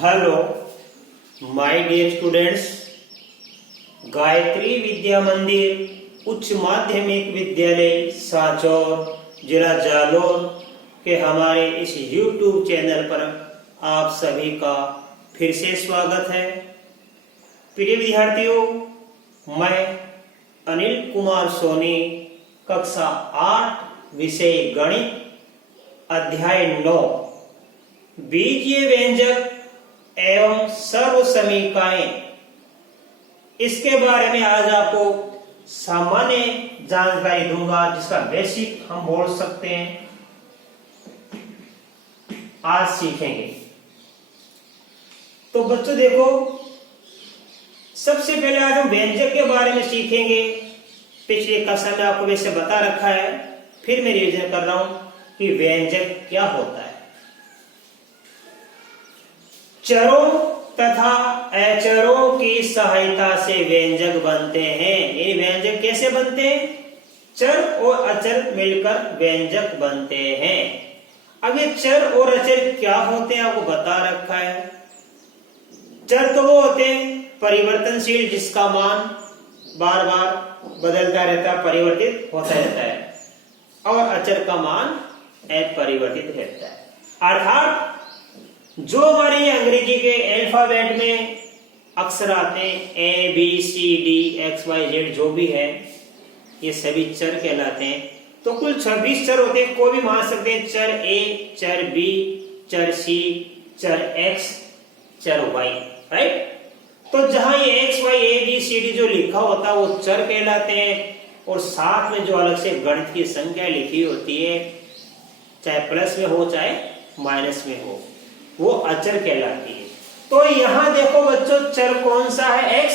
Hello my dear students, Gayatri Vidya Mandir उच्च माध्यमिक विद्यालय सांचौर जिला जालौर के हमारे इस YouTube चैनल पर आप सभी का फिर से स्वागत है। प्रिय विद्यार्थियों, मैं अनिल कुमार सोनी, कक्षा 8 विषय गणित, अध्याय 9 बीजीय व्यंजक एवं सर्व समीकरण, इसके बारे में आज आपको सामान्य जानकारी दूंगा, जिसका बेसिक हम बोल सकते हैं आज सीखेंगे। तो बच्चों देखो, सबसे पहले आज हम व्यंजक के बारे में सीखेंगे। पिछले कक्षा में आपको वैसे बता रखा है, फिर मैं रिवीजन कर रहा हूं कि व्यंजक क्या होता है। चरों तथा अचरों की सहायता से व्यंजक बनते हैं। ये व्यंजक कैसे बनते हैं? चर और अचर मिलकर व्यंजक बनते हैं। अब ये चर और अचर क्या होते हैं आपको बता रखा है। चर तो वो होते हैं परिवर्तनशील, जिसका मान बार बार बदलता रहता है, परिवर्तित होता रहता है, और अचर का मान अपरिवर्तित रहता है। अर्थात जो हमारे अंग्रेजी के अल्फाबेट में अक्षर आते हैं, A B C D X Y Z, जो भी है, ये सभी चर कहलाते हैं। तो कुल 26 चर होते हैं। कोई भी मान सकते हैं, चर ए, चर बी, चर सी, चर एक्स, चर वाई, राइट। तो जहां ये X Y A B C D जो लिखा होता है वो चर कहलाते हैं, और साथ में जो अलग से गणित की संख्या लिखी होती है, चाहे प्लस में हो चाहे माइनस में हो, वो अचर कहलाती है। तो यहां देखो बच्चों, चर कौन सा है? x,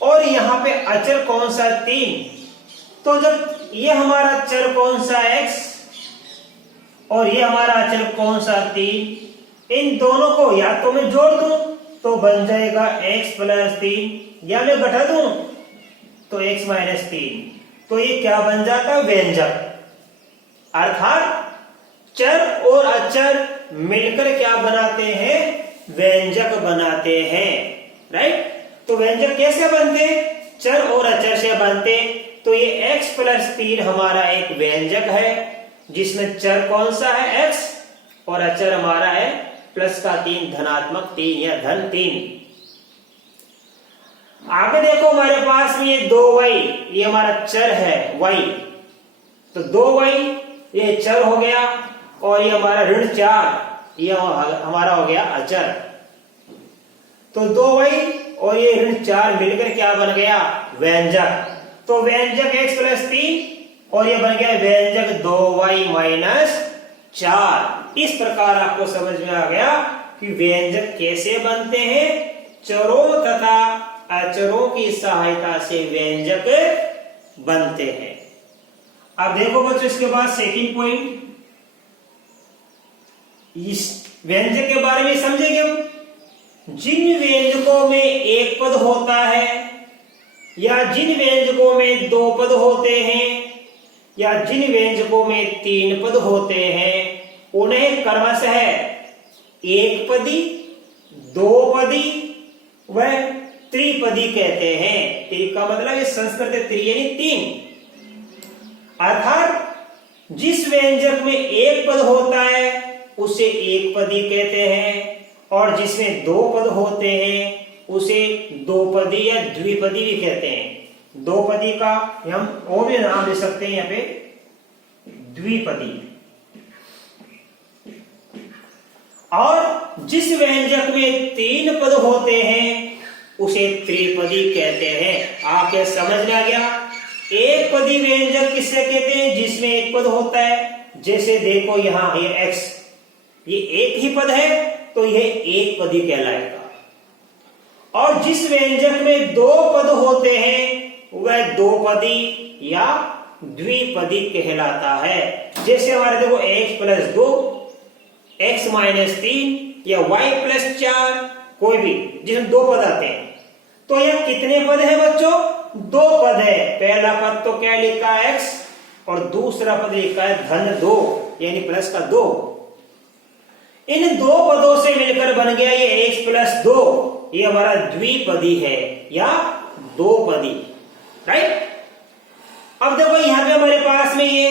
और यहां पे अचर कौन सा? 3। तो जब ये हमारा चर कौन सा x और ये हमारा अचर कौन सा 3, इन दोनों को या तो मैं जोड़ दूं तो बन जाएगा x + 3, या मैं घटा दूं तो x - 3। तो ये क्या बन जाता है? व्यंजक। अर्थात चर और अचर मिलकर क्या बनाते हैं? व्यंजक बनाते हैं, राइट। तो व्यंजक कैसे बनते? चर और अचर से बनते। तो ये x + 3 हमारा एक व्यंजक है, जिसमें चर कौन सा है? x, और अचर हमारा है प्लस का 3, धनात्मक 3 या धन 3। आगे देखो, हमारे पास में ये 2y, ये हमारा चर है y। तो 2y ये चर हो गया, और ये हमारा ऋण 4 ये हमारा हो गया अचर। तो 2y और ये ऋण 4 मिलकर क्या बन गया? व्यंजक। तो व्यंजक x + 3, और ये बन गया व्यंजक 2y - 4। इस प्रकार आपको समझ में आ गया कि व्यंजक कैसे बनते हैं। चरों तथा अचरों की सहायता से व्यंजक बनते हैं। अब देखो बच्चों, इसके बाद सेकंड पॉइंट, इस व्यंजक के बारे में समझेंगे हम। जिन व्यंजकों में एक पद होता है, या जिन व्यंजकों में 2 पद होते हैं, या जिन व्यंजकों में 3 पद होते हैं, उन्हें क्रमशः एक पदी, 2 पदी व त्रिपदी कहते हैं। त्रि का मतलब है संस्कृत त्रि यानी 3। अर्थात जिस व्यंजक में एक पद होता है उसे एक पदी कहते हैं, और जिसमें 2 पद होते हैं उसे 2 पदी या द्विपदी भी कहते हैं। 2 पदी का हम और भी नाम दे सकते हैं, यहाँ पे द्विपदी। और जिस व्यंजक में 3 पद होते हैं उसे त्रिपदी कहते हैं। आप क्या समझ में आ गया? एक पदी व्यंजक किससे कहते हैं? जिसमें एक पद होता है। जैसे देखो यहाँ ये x, ये एक ही पद है, तो यह एक पदी कहलाएगा। और जिस व्यंजक में 2 पद होते हैं वह 2 पदी या द्विपदी कहलाता है। जैसे हमारे देखो x + 2, x - 3 या y + 4, कोई भी जिसमें 2 पद आते हैं। तो यह कितने पद है बच्चों? 2 पद है। पहला पद तो क्या लिखा है? x, और दूसरा पद लिखा है धन 2 यानी प्लस का 2। इन दो पदों से मिलकर बन गया ये x प्लस 2, ये हमारा द्विपदी है या दो पदी, राइट। अब देखो यहां पे हमारे पास में ये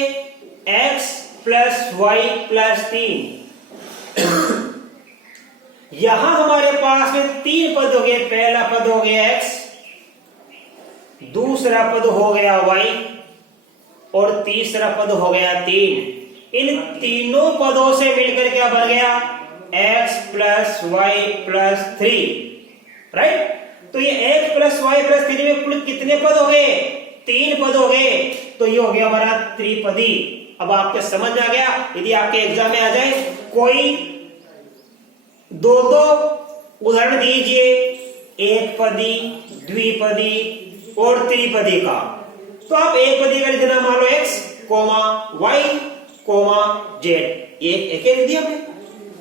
x प्लस वाई प्लस 3, यहां हमारे पास में तीन पद हो गए। पहला पद हो गया x, दूसरा पद हो गया y और तीसरा पद हो गया 3। इन तीनों पदों से मिलकर क्या बन गया, x plus Y plus 3, right. तो ये x प्लस वाई प्लस 3 में कुल कितने पद हो गए, 3 पद हो गए। तो ये हो गया हमारा त्रिपदी। अब आपके समझ में आ गया। यदि आपके एग्जाम में आ जाए कोई दो उदाहरण दीजिए, एक पदी, द्विपदी और त्रिपदी का, तो आप एक पदी का लिखना, मान लो x, y, z, एक लिख दिया हमने।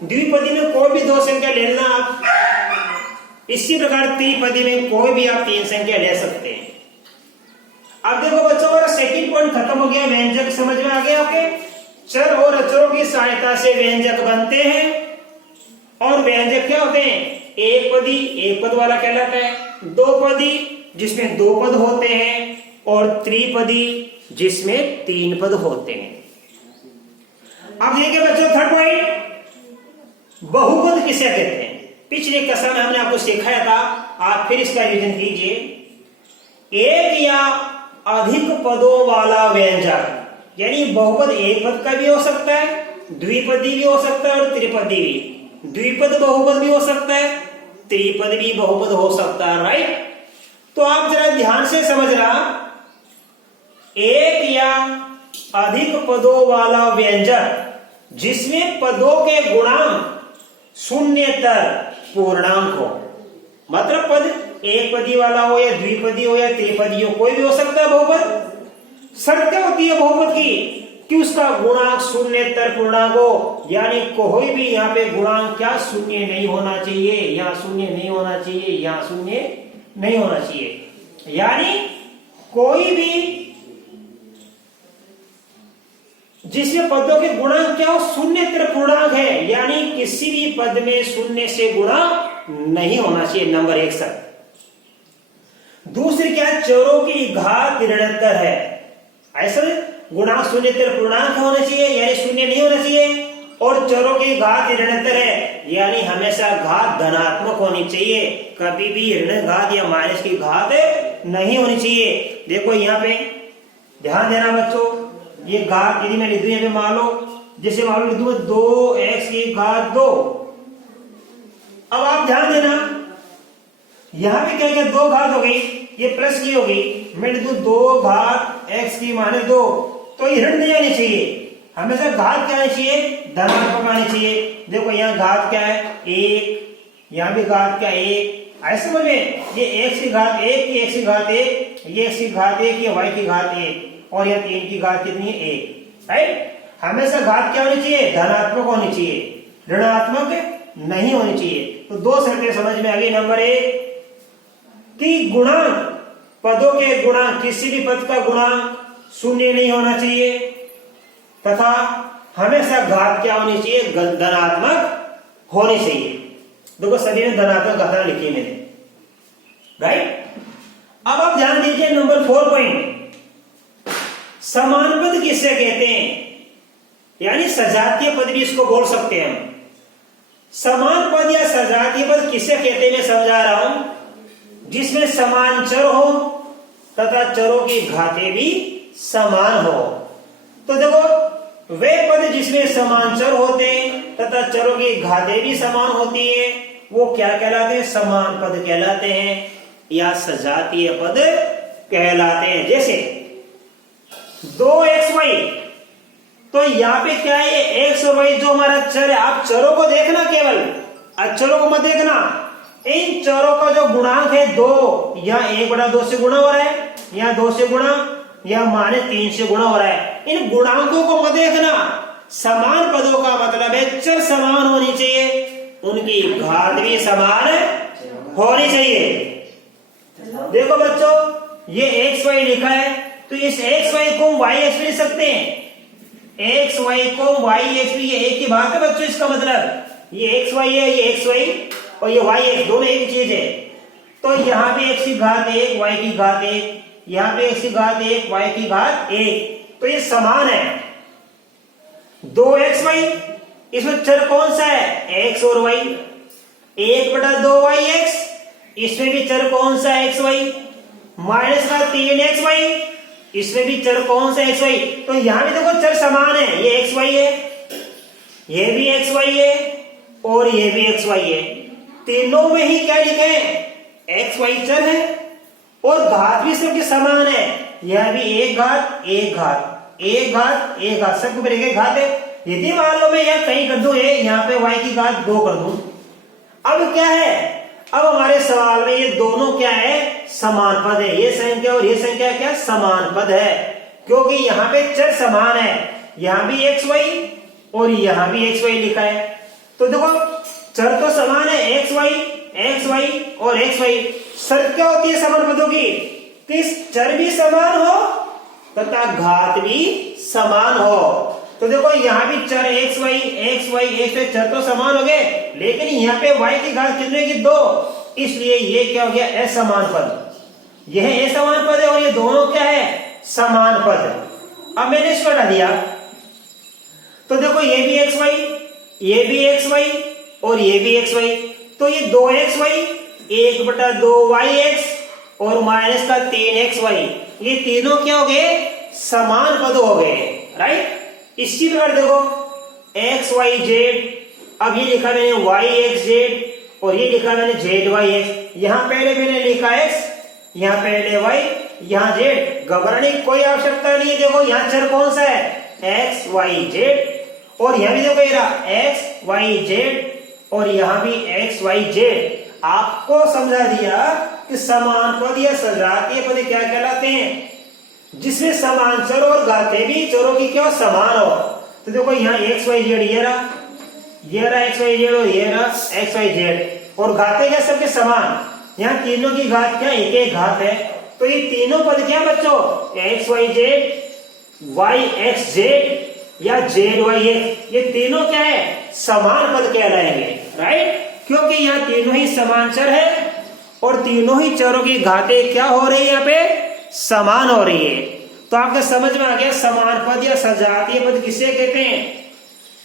द्विपदी में कोई भी दो संख्या ले लेना आप। इसी प्रकार त्रिपदी में कोई भी आप 3 संख्या ले सकते हैं। अब देखो बच्चों, हमारा सेकंड पॉइंट खत्म हो गया। व्यंजक समझ में आ गया आपके। चर और अचरों की सहायता से व्यंजक बनते हैं। और व्यंजक क्या होते हैं, एक पदी एक पद वाला कहलाता है, दो पदी जिसमें दो पद होते हैं, और त्रिपदी जिसमें 3 पद होते हैं। अब देखिए बच्चों, थर्ड पॉइंट, बहुपद किसे कहते हैं। पिछले कक्षा में हमने आपको सिखाया था, आप फिर इसका रिवीजन कीजिए। एक या अधिक पदों वाला व्यंजक, यानी बहुपद एक पद का भी हो सकता है, द्विपदी भी हो सकता है और त्रिपदी भी। द्विपद बहुपद भी हो सकता है, त्रिपद भी बहुपद हो सकता है, राइट। तो आप जरा ध्यान से समझना, एक या अधिक पदों वाला व्यंजक जिसमें पदों के गुणांक शून्यतर पूर्णांक हो, मतलब पद एक पदी वाला हो या द्विपदी हो या त्रिपदी हो, कोई भी हो सकता है बहुपद। शर्त क्या होती है बहुपद की, कि उसका गुणांक शून्यतर पूर्णांक हो, यानी कोई भी यहाँ पे गुणांक क्या शून्य नहीं होना चाहिए, यहाँ शून्य नहीं होना चाहिए, यहाँ शून्य नहीं होना चाहिए। यानी कोई भी जिसमें पदों के गुणांक क्या हो, शून्यतर पूर्णांक है, यानी किसी भी पद में शून्य से गुणा नहीं होना चाहिए, नंबर 1 शर्त। दूसरी क्या, चरों की घात ऋणोत्तर है, ऐसा गुणांक शून्यतर पूर्णांक होना चाहिए, यानी शून्य नहीं होना चाहिए। और चरों की घात ऋणोत्तर है, यानी हमेशा घात धनात्मक होनी चाहिए, कभी भी ऋण घात या माइनस की घात नहीं होनी चाहिए। देखो यहाँ पे ध्यान देना बच्चों, ये घात यदि मैं लिख दूं यहाँ पे, मान लो जैसे मान लो लिख दूं 2x की घात 2। अब आप ध्यान देना, यहां पे क्या क्या 2 घात हो गई, ये प्लस की होगी, मैं लिख दूं 2 घात x की माइनस 2, तो ये ऋण नहीं आनी चाहिए, हमेशा घात क्या आनी चाहिए, धनात्मक आनी चाहिए। देखो यहाँ घात क्या है 1, यहाँ भी घात क्या 1, ऐसे समझ में, ये x की घात 1, ये x की घात 1, ये x की घात 1, ये y की घात 1, और यह 3 की घात कितनी है 1, राइट। हमेशा घात क्या होनी चाहिए, धनात्मक होनी चाहिए, ऋणात्मक नहीं होनी चाहिए। तो 2 शर्तें समझ में आ गई। नंबर 1 कि गुणांक, पदों के गुणांक, किसी भी पद का गुणांक शून्य नहीं होना चाहिए, तथा हमेशा घात क्या होनी चाहिए, धनात्मक होनी चाहिए। देखो सभी ने धनात्मक घात लिखी मैंने, राइट। अब आप ध्यान दीजिए, नंबर 4 पॉइंट, समान पद किसे कहते हैं, यानी सजातीय पद भी इसको बोल सकते हैं हम। समान पद या सजातीय पद किसे कहते हैं, मैं समझा रहा हूं, जिसमें समान चर हो तथा चरों की घातें भी समान हो। तो देखो वे पद जिसमें समान चर होते हैं तथा चरों की घातें भी समान होती है, वो क्या कहलाते हैं, समान पद कहलाते हैं या सजातीय पद कहलाते हैं। जैसे 2xy, तो यहाँ पे क्या है, ये x और y जो हमारा चर है, आप चरों को देखना, केवल अचरों को मत देखना। इन चरों का जो गुणांक है 2, यहाँ 1/2 से गुणा हो रहा है, यहाँ 2 से गुणा, यहाँ -3 से गुणा हो रहा है। इन गुणांकों को मत देखना। समान पदों का मतलब है चर समान होनी चाहिए, उनकी घात भी समान होनी चाहिए। देखो बच्चों, ये xy लिखा है, तो इस xy को हम yx लिख सकते हैं, xy को yx भी, ये एक ही बात है बच्चों। इसका मतलब ये एक्स वाई है, ये एक्स वाई और ये वाई एक्स, दोनों एक चीज है। तो यहाँ पे एक्स की घात 1 वाई की घात 1, यहाँ पे एक्स की घात 1 वाई की घात 1, तो ये समान है। 2x वाई, इसमें चर कौन सा है? एक्स और वाई। 1/2 वाई एक्स, इसमें भी चर कौन सा है? X Y. माइनस का 3x वाई, इसमें भी चर कौन सा? X Y. तो यहां भी देखो चर समान है, ये एक्स वाई है, ये भी एक्स वाई है और ये भी एक्स वाई है। तीनों में ही क्या लिखे हैं? एक्स वाई चर है और घात भी सबके समान है। यह भी एक घात एक घात, एक घात एक घात, सबके ऊपर एक घात है। यदि मान लो मैं यह कहीं कर दूं, यहाँ पे y की घात 2 कर दूं, अब क्या है? अब हमारे सवाल में ये दोनों क्या है? समान पद है। ये संख्या और ये संख्या क्या? समान पद है, क्योंकि यहाँ पे चर समान है। यहाँ भी एक्स वाई और यहाँ भी एक्स वाई लिखा है। तो देखो चर तो समान है, एक्स वाई और एक्स वाई। शर्त क्या होती है समान पदों की? कि चर भी समान हो तथा घात भी समान हो। तो देखो यहाँ भी चर एक्स वाई चर तो समान हो गए, लेकिन यहाँ पे y की घात कितने की? 2, इसलिए ये क्या हो गया? असमान पद। यह असमान पद है और ये दोनों क्या है? समान पद। अब मैंने इसको हटा दिया, तो देखो ये भी एक्स वाई, ये भी एक्स वाई और ये भी एक्स वाई। तो ये 2x वाई, 1/2 वाई एक्स और माइनस का 3x वाई, ये तीनों क्या हो गए? समान पद हो गए, राइट। इसी प्रकार देखो एक्स वाई जेड, अब ये लिखा मैंने वाई एक्स जेड और ये लिखा मैंने जेड वाई एक्स। यहां पहले मैंने लिखा एक्स, यहां पहले वाई, यहां जेड। घबराने की कोई आवश्यकता नहीं है। देखो यहां चर कौन सा है? एक्स वाई जेड, और यहां भी देखो ये रहा एक्स वाई जेड और यहां भी एक्स वाई जेड। आपको समझा दिया कि समान पद या सजातीय पद क्या कहलाते हैं? जिसमें समान चर और घाते भी चरों की क्या समान हो। तो देखो यहाँ एक्स वाई जेड, ये रहा एक्स वाई जेड और ये रहा एक्स वाई जेड, और घाते क्या सबके समान। यहाँ तीनों की घात क्या? एक एक घात है। तो ये तीनों पद क्या बच्चों? X Y Z, Y X Z या जेड वाई एक्स, ये तीनों क्या है? समान पद कहलाएंगे, राइट। क्योंकि यहाँ तीनों ही समान चर है और तीनों ही चरों की घातें क्या हो रही है? यहाँ पे समान हो रही है। तो आपको समझ में आ गया समान पद या सजातीय पद किसे कहते हैं?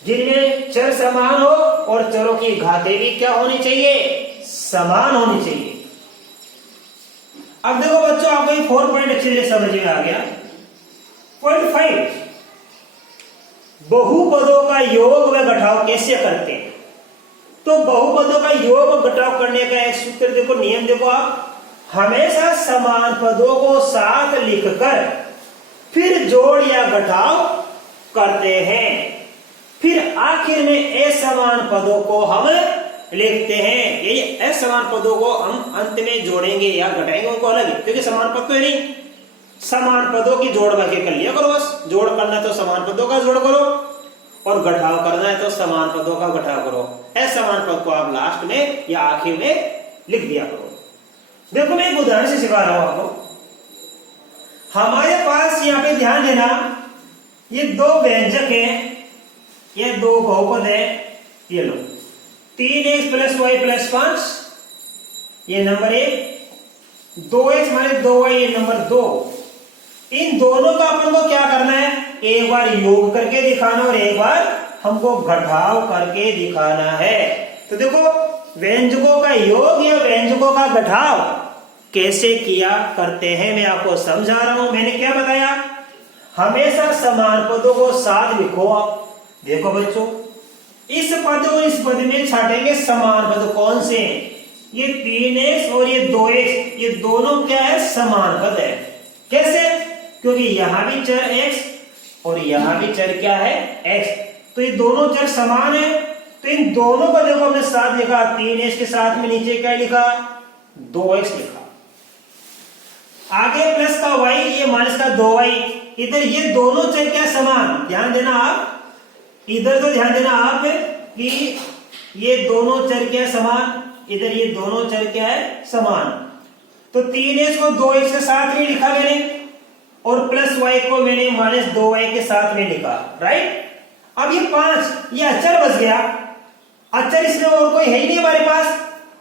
जिनमें चर समान हो और चरों की घातें भी क्या होनी चाहिए? समान होनी चाहिए। अब देखो बच्चों, आपको ये 4 पॉइंट अच्छे से समझ में आ गया। पॉइंट 5, बहुपदों का योग व घटाव कैसे करते हैं? तो बहुपदों का योग घटाव करने का एक सूत्र देखो, नियम देखो आप। हमेशा समान पदों को साथ लिखकर फिर जोड़ या घटाव करते हैं, फिर आखिर में असमान पदों को हम लिखते हैं। ये असमान पदों को हम अंत में जोड़ेंगे या घटाएंगे, उनको अलग, क्योंकि समान पद तो है नहीं। समान पदों की जोड़ करके कर लिया करो, बस। जोड़ करना है तो समान पदों का जोड़ करो और घटाव करना है तो समान पदों का घटाव करो। असमान पद को आप लास्ट में या आखिर में लिख दिया करो। देखो मैं एक उदाहरण से सिखा रहा हूं आपको। हमारे पास यहाँ पे ध्यान देना, ये 2 व्यंजक हैं, ये 2 बहुपद है। ये लो 3x + y + 5, ये नंबर 1। 2x - 2y, ये नंबर 2। इन दोनों का अपन को क्या करना है? एक बार योग करके दिखाना और एक बार हमको घटाव करके दिखाना है। तो देखो व्यंजकों का योग या व्यंजकों का घटाव कैसे किया करते हैं मैं आपको समझा रहा हूं। मैंने क्या बताया? हमेशा समान पदों को साथ लिखो। आप देखो बच्चों, इस पद और इस पद में छाटेंगे समान पद कौन से हैं? ये 3x और ये 2x, ये दोनों क्या है? समान पद है। कैसे? क्योंकि यहां भी चर x और यहां भी चर क्या है? x, तो ये दोनों चर समान है। तो इन दोनों का देखो हमने साथ लिखा, 3x के साथ में नीचे क्या लिखा? 2x लिखा। आगे प्लस का y, ये माइनस का 2y। इधर ये दोनों चर क्या समान? ध्यान देना आप, इधर तो ध्यान देना आप कि ये दोनों चर क्या समान, इधर ये दोनों चर क्या है? समान। तो 3x को 2x के साथ में लिखा मैंने और प्लस y को मैंने -2y के साथ में लिखा, राइट। अब ये 5 ये अचर बच गया, अचर इसमें और कोई है ही नहीं हमारे पास,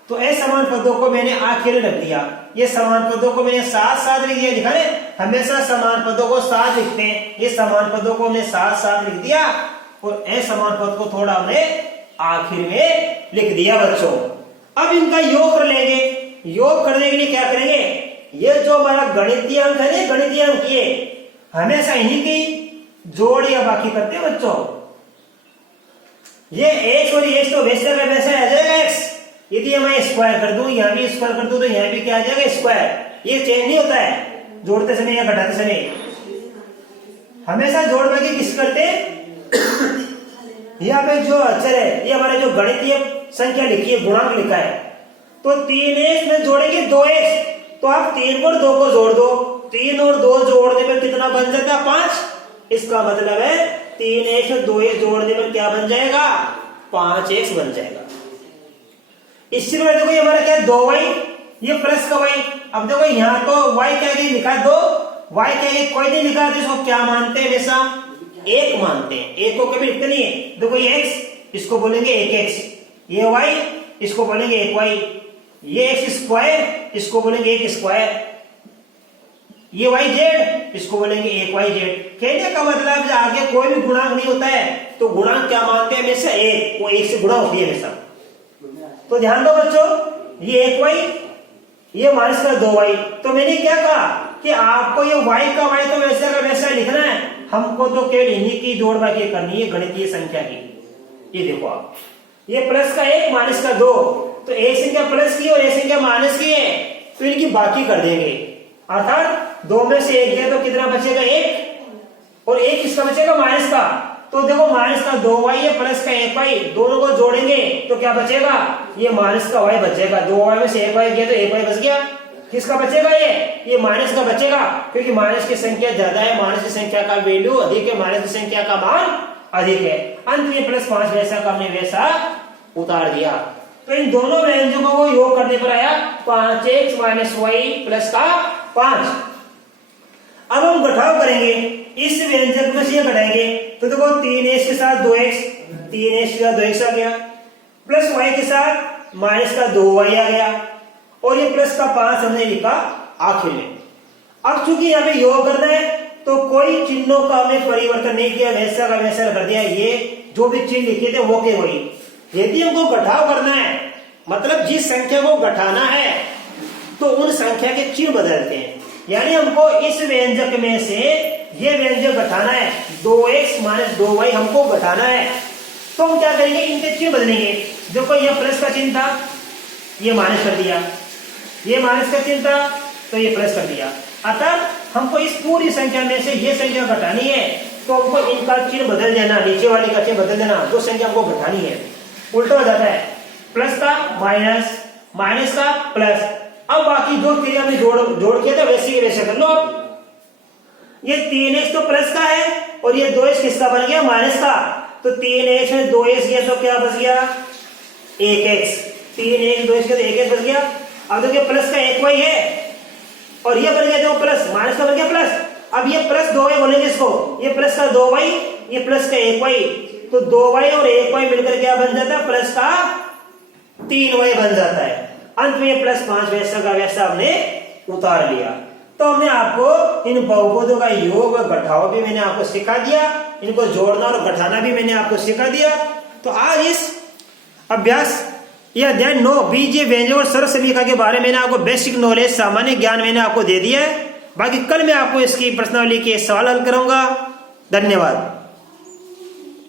तो असमान पदों को मैंने आखिर में रख दिया। ये समान पदों को मैंने साथ साथ लिख दिया, दिखा रहे हमेशा समान पदों को साथ लिखते हैं, ये समान पदों को हमने साथ साथ लिख दिया और असमान पद को थोड़ा हमने आखिर में लिख दिया बच्चों। अब इनका योग कर लेंगे। योग करने के लिए क्या करेंगे, ये जो हमारा गणितीय अंक है ना, गणितीय अंक ये हमेशा इन्हीं की जोड़ या बाकी करते हैं बच्चों। ये x और x तो वैसे का वैसा आ जाएगा x, यदि मैं स्क्वायर कर दूं, यहां भी स्क्वायर कर दूं तो यहां भी क्या आ जाएगा स्क्वायर। ये चेंज नहीं होता है जोड़ते समय या घटाते समय, हमेशा जोड़ बाकी किस करते हैं यहाँ पे जो अक्षर है ये हमारे जो गणितीय संख्या लिखी है, गुणांक लिखा है, तो 3x में जोड़ेंगे 2x, तो आप 3 और 2 को जोड़ दो, 3 और 2 जोड़ने पर कितना बन जाता है 5। इसका मतलब है 3x और 2x जोड़ने पर क्या बन जाएगा 5x बन जाएगा। इसी में देखो ये हमारा क्या है 2y, ये प्लस का y। अब देखो यहाँ तो y क्या लिखा है 2, y क्या कोई नहीं लिखा, तो इसको क्या मानते हैं हमेशा एक मानते हैं, एक को कभी लिखते नहीं है। देखो ये x इसको बोलेंगे 1x, ये y इसको बोलेंगे 1y, ये x स्क्वायर इसको बोलेंगे 1 स्क्वायर, ये yz इसको बोलेंगे 1yz। कहने का मतलब जब आगे कोई भी गुणांक नहीं होता है तो गुणांक क्या मानते हैं हमेशा एक, वो एक से गुणा होती है हमेशा। तो ध्यान दो बच्चों, ये 1y ये माइनस का 2y, तो मैंने क्या कहा कि आपको ये y का y तो वैसे का वैसा लिखना है, हमको तो केवल इन्हीं की जोड़ बाकी करनी है गणितीय संख्या की। ये देखो आप, ये प्लस का 1 माइनस का 2, तो एक संख्या प्लस की और एक संख्या माइनस की है, तो इनकी बाकी कर देंगे, अर्थात 2 में से 1 गया तो कितना बचेगा 1, और 1 किसका बचेगा माइनस का। तो देखो माइनस का 2y है प्लस का 1y, दोनों को जोड़ेंगे तो क्या बचेगा, ये माइनस का y बचेगा। 2y में से 1y गया तो 1y बच गया, किसका बचेगा ये माइनस का बचेगा, क्योंकि माइनस की संख्या ज्यादा है, माइनस की संख्या का वैल्यू अधिक है, माइनस की संख्या का मान अधिक है। अंत में प्लस 5 वैसा का हमने वैसा उतार दिया। तो इन दोनों व्यंजकों को योग करने पर आया 5x माइनस y प्लस का 5। अब हम घटाव करेंगे, इस व्यंजक में से ये घटाएंगे, तो देखो 3x के साथ 2x, 3x के साथ 2x आ गया, प्लस y के साथ माइनस का 2y आ गया, और ये प्लस का 5 हमने लिखा आखिर में। अब चूंकि यहाँ पे योग करना है तो कोई चिन्हों का हमने परिवर्तन नहीं किया, वैसा का वैसा कर दिया, ये जो भी चिन्ह लिखे थे वो के वही। यदि हमको घटाव करना है, मतलब जिस संख्या को घटाना है तो उन संख्या के चिन्ह बदलते हैं, यानी हमको इस व्यंजक में से ये व्यंजक घटाना है, 2x माइनस 2y हमको घटाना है, तो हम क्या करेंगे इनके चिन्ह बदलेंगे। देखो ये प्लस का चिन्ह था, ये माइनस कर दिया, ये माइनस का चिन्ह था तो ये प्लस कर दिया, अतः हमको इस पूरी संख्या में से ये संख्या घटानी है, तो हमको इनका चिन्ह बदल देना, नीचे वाले का चिन्ह बदल देना, जो संख्या हमको घटानी है उल्टा हो जाता है, प्लस का माइनस, माइनस का प्लस। अब बाकी जो क्रिया हमने जोड़ किया था वैसे ही वैसे कर लो। ये 3x तो प्लस का है और ये 2x किसका बन गया माइनस का, तो 3x में 2x गया तो क्या बच गया 1x, 3x 2x का तो 1x बच गया। अब देखिए प्लस का 1y है और ये बन गया देखो प्लस, माइनस का बन गया प्लस, अब ये प्लस 2y बोलेंगे इसको, ये प्लस का 2y, ये प्लस का 1y, तो 2y और 1y मिलकर क्या बन जाता है प्लस का 3y बन जाता है। अंत में ये प्लस 5 वैसा का वैसा हमने उतार लिया। तो हमने आपको इन बहुपदों का योग और घटाव भी मैंने आपको सिखा दिया, इनको जोड़ना और घटाना भी मैंने आपको सिखा दिया। तो आज इस अभ्यास या अध्याय 9 बीजीय व्यंजक और सरल समीकरण के बारे में मैंने आपको बेसिक नॉलेज सामान्य ज्ञान मैंने आपको दे दिया है। बाकी कल मैं आपको इसकी प्रश्नावली के सवाल हल करूंगा। धन्यवाद।